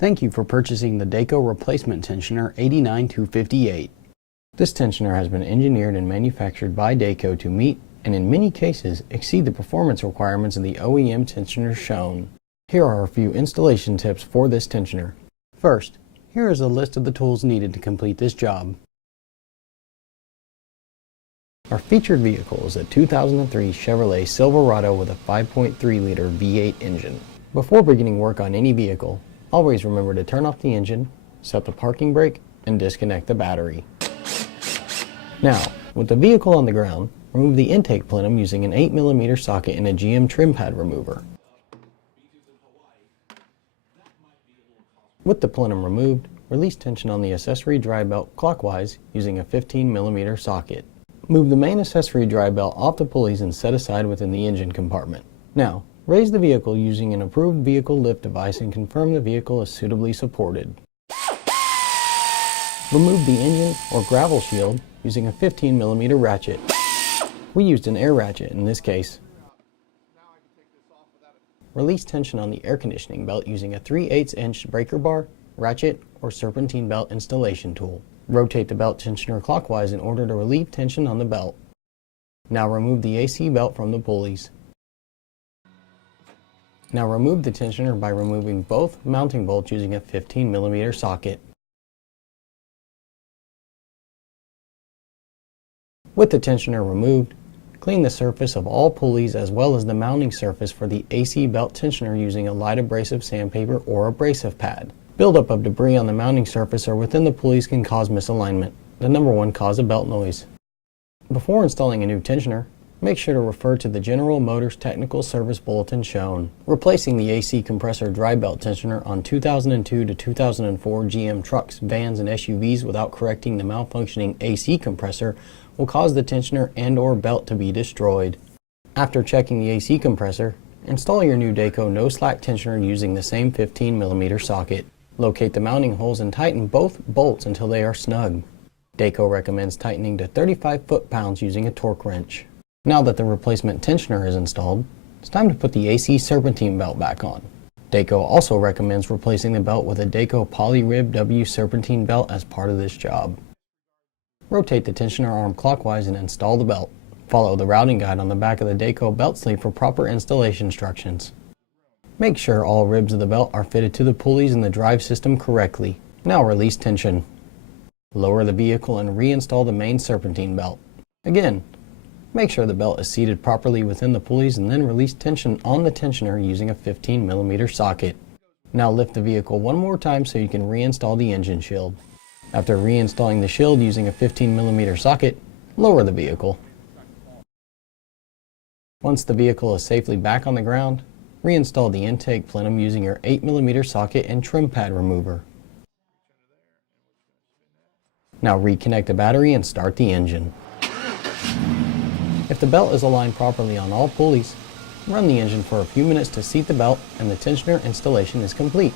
Thank you for purchasing the Dayco replacement tensioner 89258. This tensioner has been engineered and manufactured by Dayco to meet, and in many cases, exceed the performance requirements of the OEM tensioners shown. Here are a few installation tips for this tensioner. First, here is a list of the tools needed to complete this job. Our featured vehicle is a 2003 Chevrolet Silverado with a 5.3-liter V8 engine. Before beginning work on any vehicle, always remember to turn off the engine, set the parking brake, and disconnect the battery. Now, with the vehicle on the ground, remove the intake plenum using an 8mm socket and a GM trim pad remover. With the plenum removed, release tension on the accessory dry belt clockwise using a 15mm socket. Move the main accessory dry belt off the pulleys and set aside within the engine compartment. Now, raise the vehicle using an approved vehicle lift device and confirm the vehicle is suitably supported. Remove the engine or gravel shield using a 15mm ratchet. We used an air ratchet in this case. Release tension on the air conditioning belt using a 3/8" breaker bar, ratchet, or serpentine belt installation tool. Rotate the belt tensioner clockwise in order to relieve tension on the belt. Now remove the AC belt from the pulleys. Now remove the tensioner by removing both mounting bolts using a 15mm socket. With the tensioner removed, clean the surface of all pulleys as well as the mounting surface for the AC belt tensioner using a light abrasive sandpaper or abrasive pad. Buildup of debris on the mounting surface or within the pulleys can cause misalignment, the number one cause of belt noise. Before installing a new tensioner, make sure to refer to the General Motors Technical Service Bulletin shown. Replacing the AC compressor dry belt tensioner on 2002 to 2004 GM trucks, vans, and SUVs without correcting the malfunctioning AC compressor will cause the tensioner and/or belt to be destroyed. After checking the AC compressor, install your new Dayco no-slack tensioner using the same 15mm socket. Locate the mounting holes and tighten both bolts until they are snug. Dayco recommends tightening to 35 foot-pounds using a torque wrench. Now that the replacement tensioner is installed, it's time to put the AC serpentine belt back on. Dayco also recommends replacing the belt with a Dayco Polyrib W serpentine belt as part of this job. Rotate the tensioner arm clockwise and install the belt. Follow the routing guide on the back of the Dayco belt sleeve for proper installation instructions. Make sure all ribs of the belt are fitted to the pulleys and the drive system correctly. Now release tension. Lower the vehicle and reinstall the main serpentine belt. Again, make sure the belt is seated properly within the pulleys and then release tension on the tensioner using a 15mm socket. Now lift the vehicle one more time so you can reinstall the engine shield. After reinstalling the shield using a 15mm socket, lower the vehicle. Once the vehicle is safely back on the ground, reinstall the intake plenum using your 8mm socket and trim pad remover. Now reconnect the battery and start the engine. If the belt is aligned properly on all pulleys, run the engine for a few minutes to seat the belt and the tensioner installation is complete.